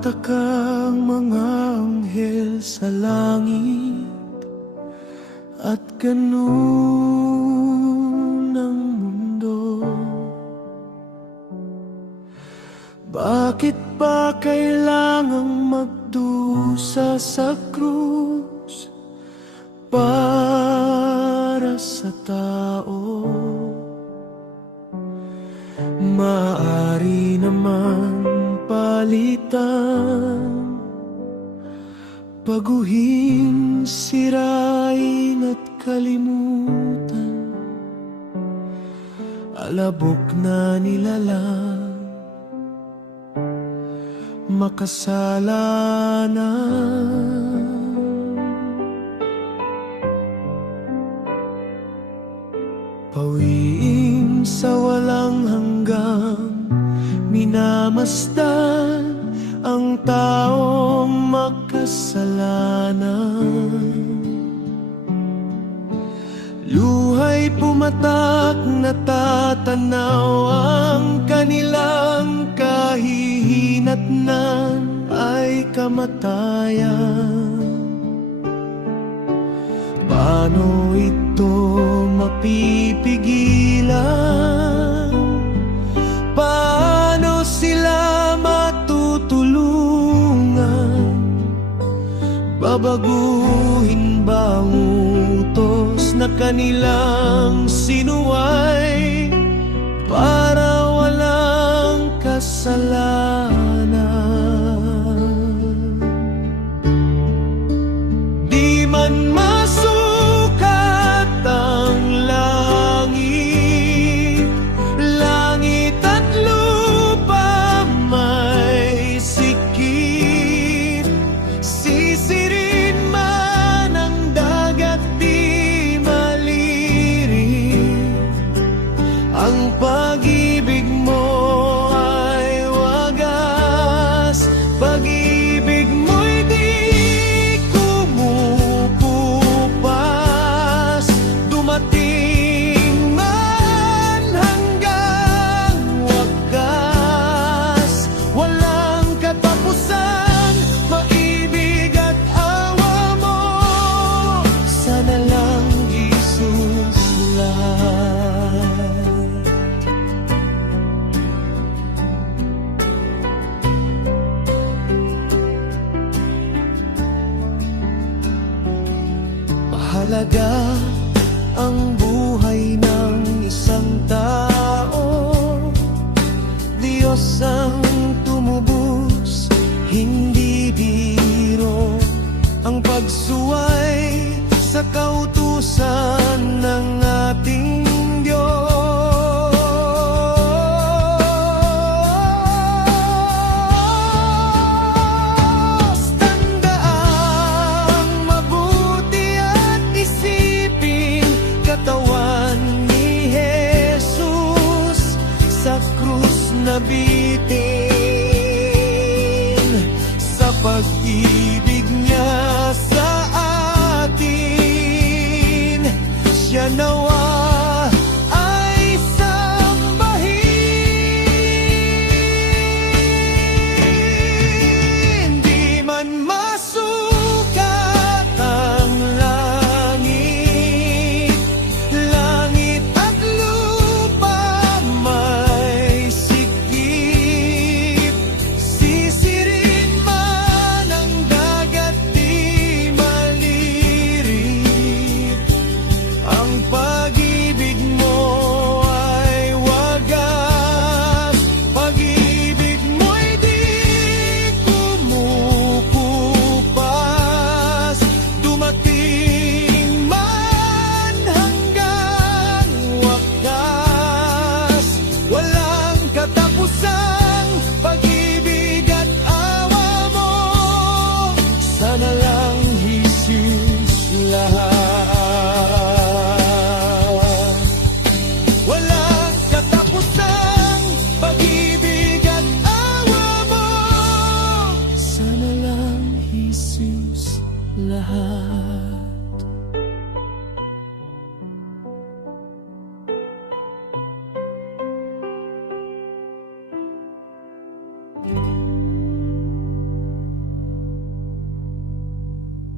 Nagtatakang mga anghel sa langit, at ganun ang mundo. Bakit ba kailangang magdusa sa krus para sa tao? Maaari naman palitan, baguhin, sirain at kalimutan. Alabok na nilalang, makasalanan. Pawiin sa walang hanggang, minamasdan ang taong makasalanan. Luhay pumatak, natatanaw ang kanilang kahihinatnan ay kamatayan. Paano ito mapipigilan? Paano sila matutulungan? Babaguhin ba ang utos na kanilang sinuway para walang kasalanan? Di man masukat ang langit, langit at lupa may sikip. Sisirin man ang dagat, di malirip. Ang pag-ibig mo ay wagas, pag-ibig mo'y di kumukupas. Dumating man hanggang wagas, walang katapusan, maibig at awa mo. Sana lang, Jesus, lahat. Mahalaga ang buhay ng isang tao. Diyos ang tumubos, hindi biro ang pagsuway sa kautusan ng ating Diyos. Tandaang mabuti at isipin katawan ni Jesus sa krus nabitin. Sa pag-ibig niya sa atin, siya nawa